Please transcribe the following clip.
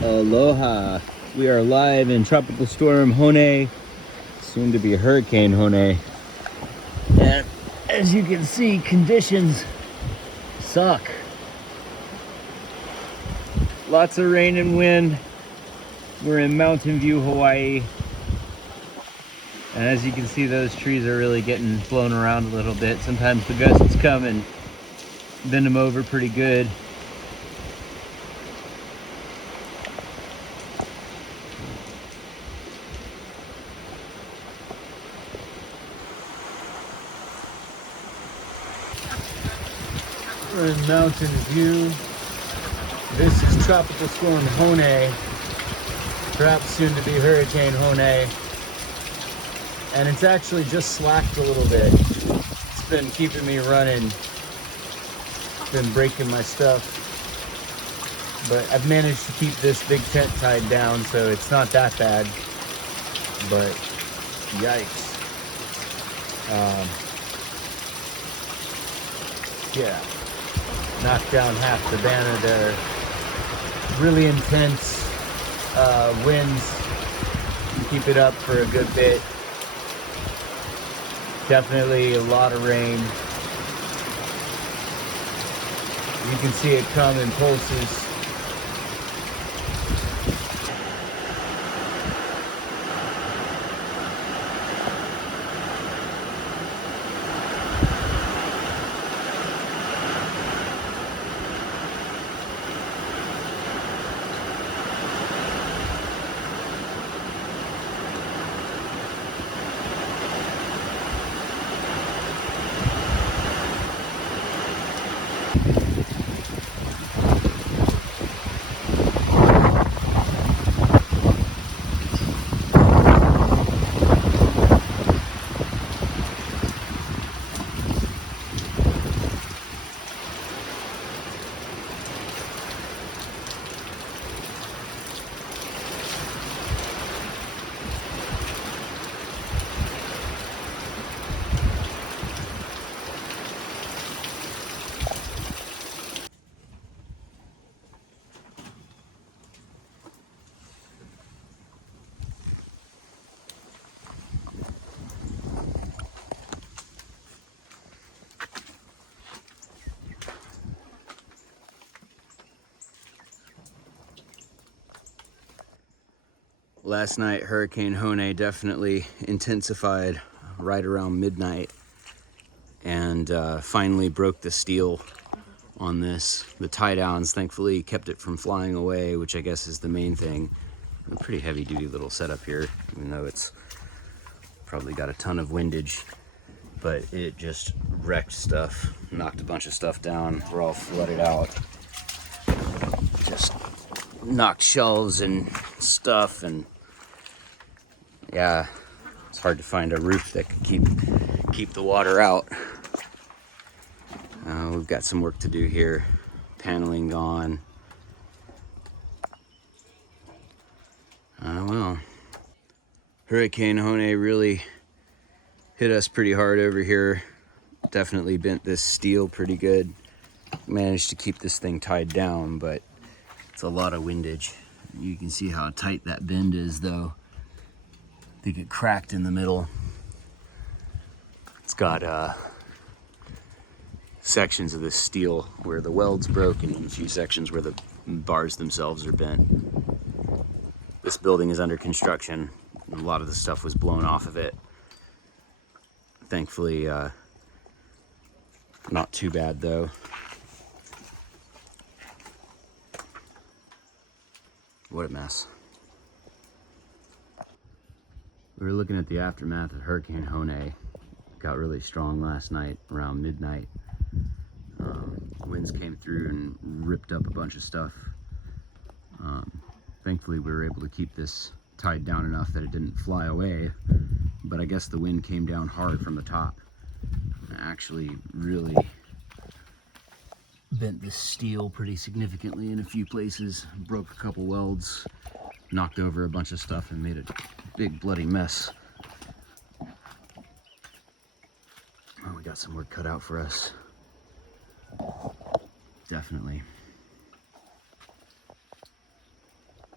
Aloha. We are live in Tropical Storm Hone, soon to be Hurricane Hone. And as you can see, conditions suck. Lots of rain and wind. We're in Mountain View, Hawaii. And as you can see, those trees are really getting blown around a little bit. Sometimes the gusts come and bend them over pretty good. We're in Mountain View. This is Tropical Storm Hone, perhaps soon to be Hurricane Hone. And it's actually just slacked a little bit. It's been keeping me running. Been breaking my stuff. But I've managed to keep this big tent tied down, so it's not that bad. But yikes. Yeah. Knocked down half the banner there. Really intense winds. Keep it up for a good bit. Definitely a lot of rain. You can see it come in pulses. Last night, Hurricane Hone definitely intensified right around midnight and finally broke the steel on this. The tie downs thankfully kept it from flying away, which I guess is the main thing. A pretty heavy duty little setup here, even though it's probably got a ton of windage, but it just wrecked stuff, knocked a bunch of stuff down. We're all flooded out. Just knocked shelves and stuff, and yeah, it's hard to find a roof that could keep the water out. We've got some work to do here. Paneling gone. Well, Hurricane Hone really hit us pretty hard over here. Definitely bent this steel pretty good. Managed to keep this thing tied down, but it's a lot of windage. You can see how tight that bend is, though. I think it cracked in the middle. It's got sections of the steel where the weld's broken and a few sections where the bars themselves are bent. This building is under construction. A lot of the stuff was blown off of it. Thankfully, not too bad though. What a mess. We were looking at the aftermath of Hurricane Hone. Got really strong last night around midnight. Winds came through and ripped up a bunch of stuff. Thankfully we were able to keep this tied down enough that it didn't fly away, but I guess the wind came down hard from the top and actually really bent the steel pretty significantly in a few places, broke a couple welds, knocked over a bunch of stuff and made a big bloody mess. Oh, we got some work cut out for us. Definitely.